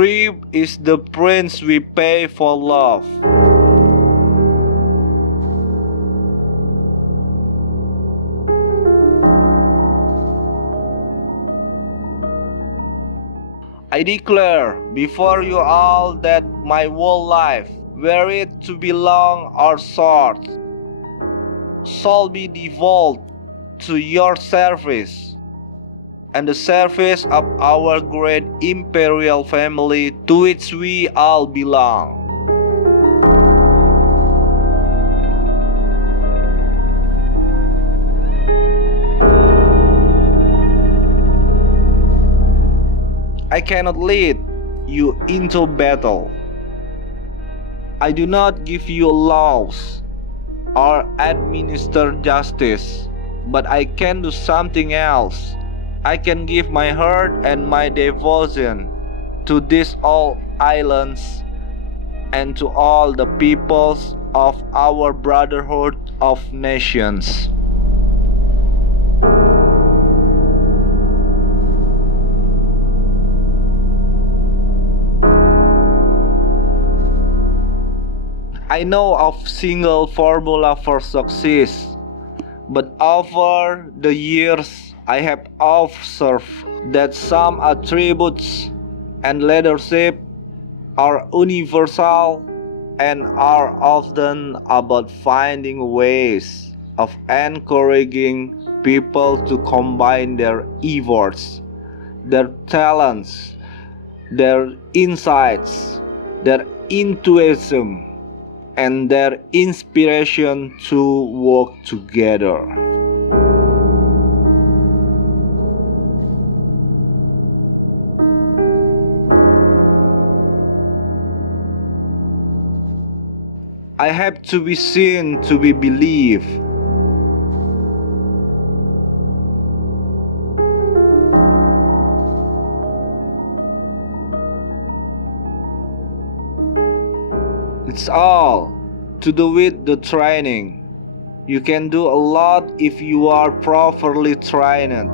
Grief is the price we pay for love. I declare before you all that my whole life, were it to be long or short, shall be devoted to your service and the service of our great imperial family to which we all belong. I cannot lead you into battle. I do not give you laws or administer justice, but I can do something else. I can give my heart and my devotion to these all islands and to all the peoples of our brotherhood of nations. I know of single formula for success, but over the years I have observed that some attributes and leadership are universal and are often about finding ways of encouraging people to combine their efforts, their talents, their insights, their intuition, and their inspiration to work together. I have to be seen to be believed. It's all to do with the training. You can do a lot if you are properly trained.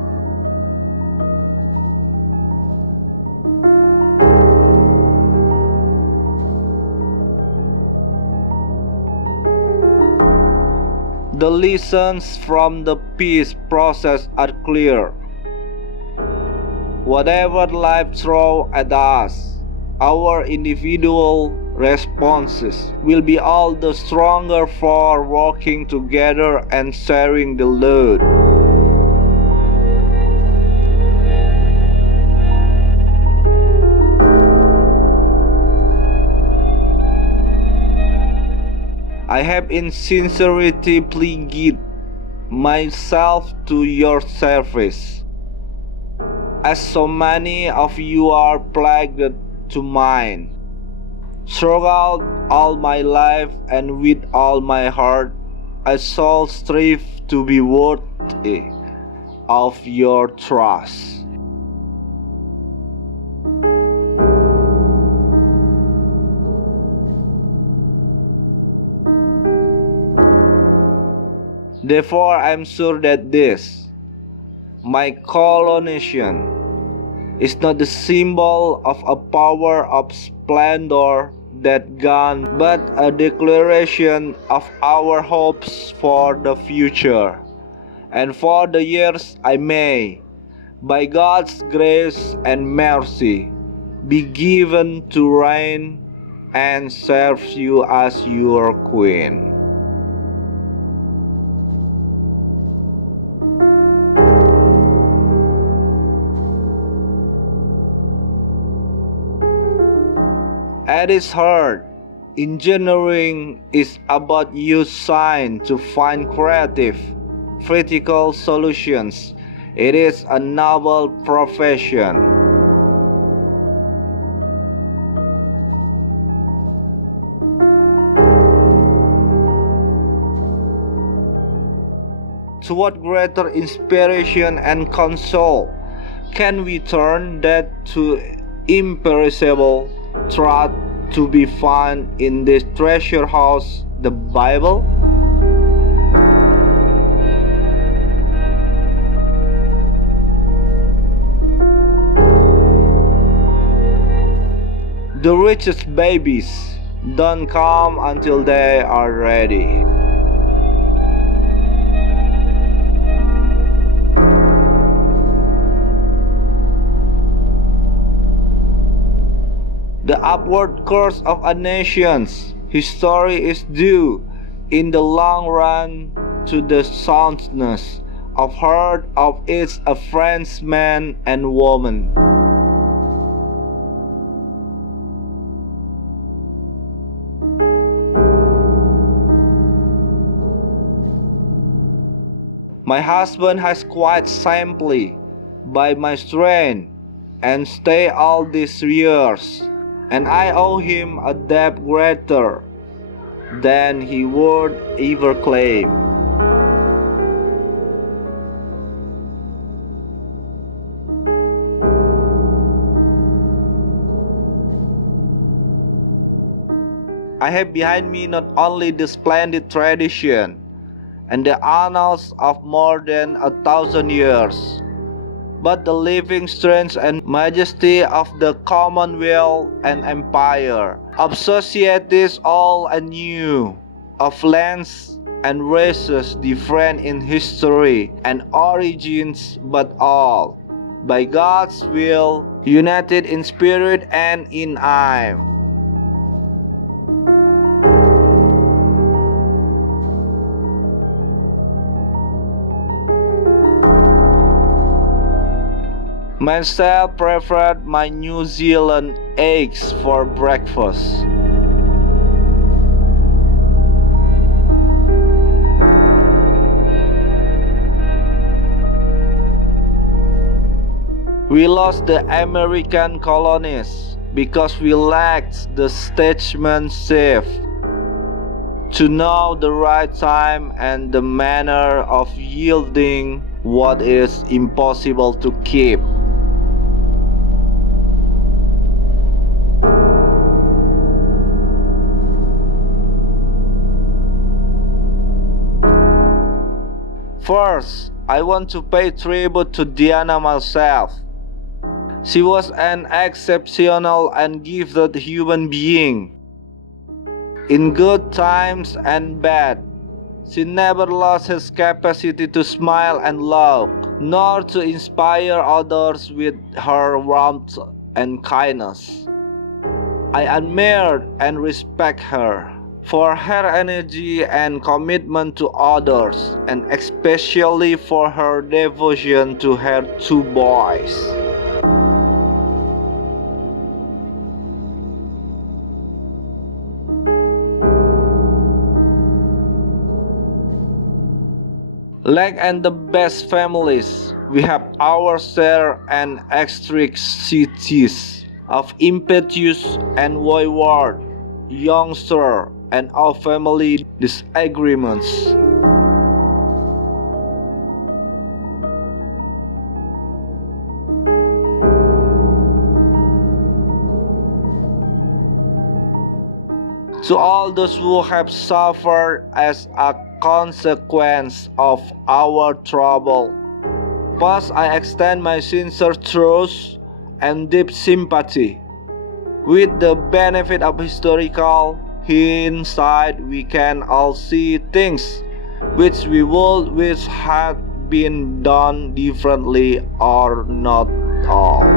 The lessons from the peace process are clear. Whatever life throws at us, our individual responses will be all the stronger for working together and sharing the load. I have in sincerity pledged myself to your service, as so many of you are pledged to mine. Throughout all my life and with all my heart, I shall strive to be worthy of your trust. Therefore, I am sure that this, my coronation, is not the symbol of a power of splendor that gone, but a declaration of our hopes for the future, and for the years I may, by God's grace and mercy, be given to reign and serve you as your queen. At its heart, engineering is about using to find creative, critical solutions. It is a noble profession. To what greater inspiration and console can we turn that to imperishable truth to be found in this treasure house, the Bible? The richest babies don't come until they are ready. The upward course of a nation's history is due, in the long run, to the soundness of heart of its affluent man and woman. My husband has quite simply, by my strength, and stay all these years, and I owe him a debt greater than he would ever claim. I have behind me not only the splendid tradition and the annals of more than 1,000 years, but the living strength and majesty of the Commonwealth and Empire, of societies all anew, of lands and races different in history and origins, but all, by God's will, united in spirit and in aim. Myself preferred my New Zealand eggs for breakfast. We lost the American colonies because we lacked the statesmanship to know the right time and the manner of yielding what is impossible to keep. First, I want to pay tribute to Diana myself. She was an exceptional and gifted human being. In good times and bad, she never lost her capacity to smile and love, nor to inspire others with her warmth and kindness. I admire and respect her for her energy and commitment to others, and especially for her devotion to her two boys. Like and the best families, we have our share and eccentricities of impetuous and wayward youngster and of family disagreements. To all those who have suffered as a consequence of our trouble, first I extend my sincere trust and deep sympathy. With the benefit of historical hindsight, we can all see things which we would wish had been done differently or not all.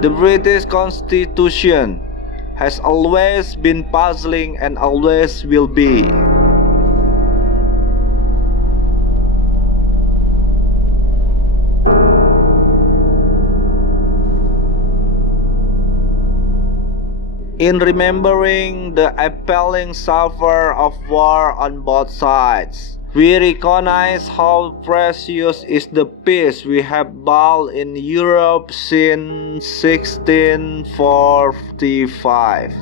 The British Constitution has always been puzzling and always will be. In remembering the appalling suffer of war on both sides, we recognize how precious is the peace we have built in Europe since 1645.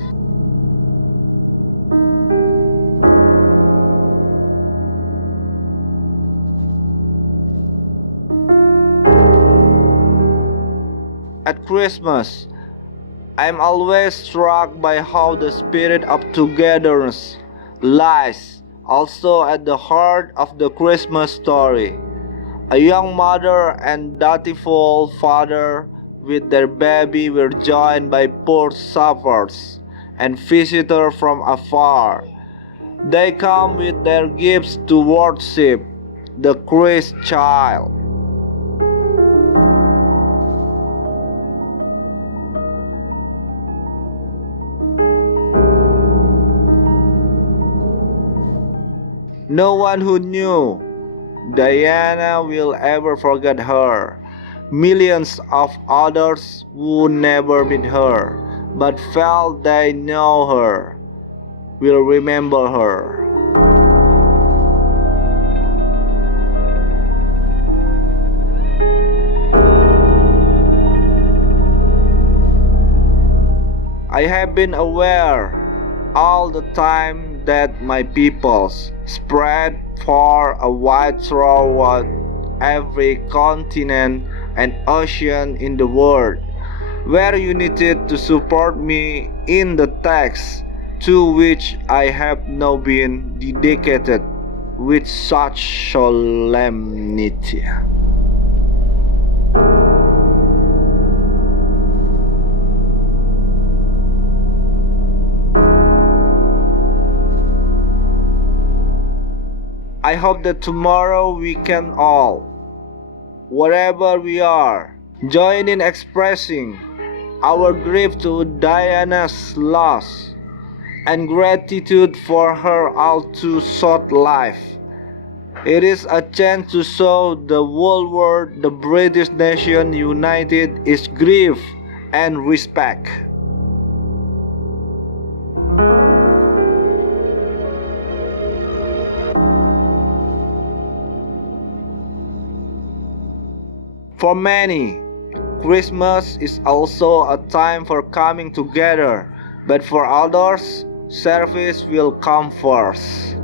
At Christmas, I am always struck by how the spirit of togetherness lies also at the heart of the Christmas story. A young mother and dutiful father with their baby were joined by poor shepherds and visitors from afar. They come with their gifts to worship the Christ child. No one who knew Diana will ever forget her. Millions of others who never meet her, but felt they know her, will remember her. I have been aware all the time that my peoples spread far a wide throughout every continent and ocean in the world, were united to support me in the task to which I have now been dedicated with such solemnity. I hope that tomorrow we can all, wherever we are, join in expressing our grief to Diana's loss and gratitude for her all too short life. It is a chance to show the whole world the British nation united its grief and respect. For many, Christmas is also a time for coming together, but for others, service will come first.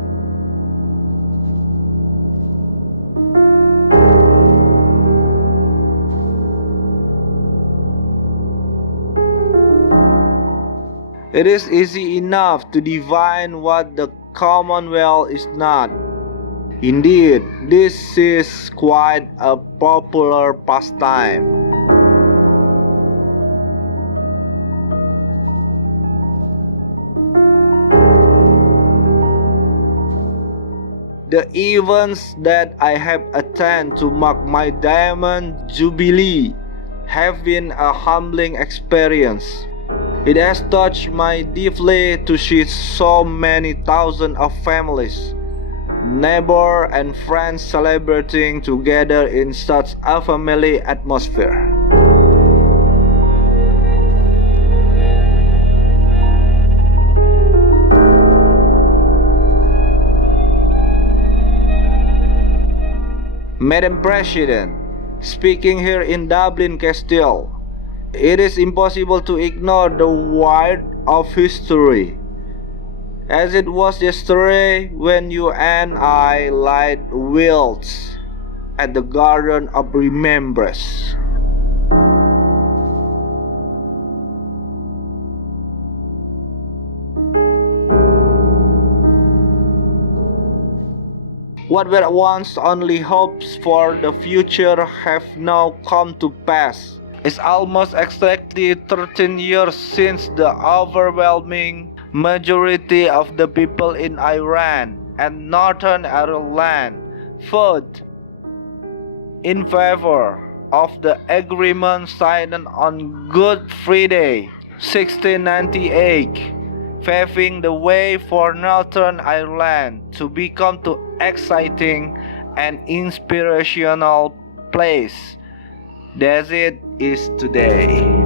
It is easy enough to divine what the Commonwealth is not. Indeed, this is quite a popular pastime. The events that I have attended to mark my Diamond Jubilee have been a humbling experience. It has touched me deeply to see so many thousands of families, neighbors and friends celebrating together in such a family atmosphere. Madam President, speaking here in Dublin, Castile, it is impossible to ignore the weight of history, as it was yesterday when you and I light wills at the Garden of Remembrance. What were once only hopes for the future have now come to pass. It's almost exactly 13 years since the overwhelming majority of the people in Iran and Northern Ireland voted in favor of the agreement signed on Good Friday, 1698, paving the way for Northern Ireland to become an exciting and inspirational place that it is today.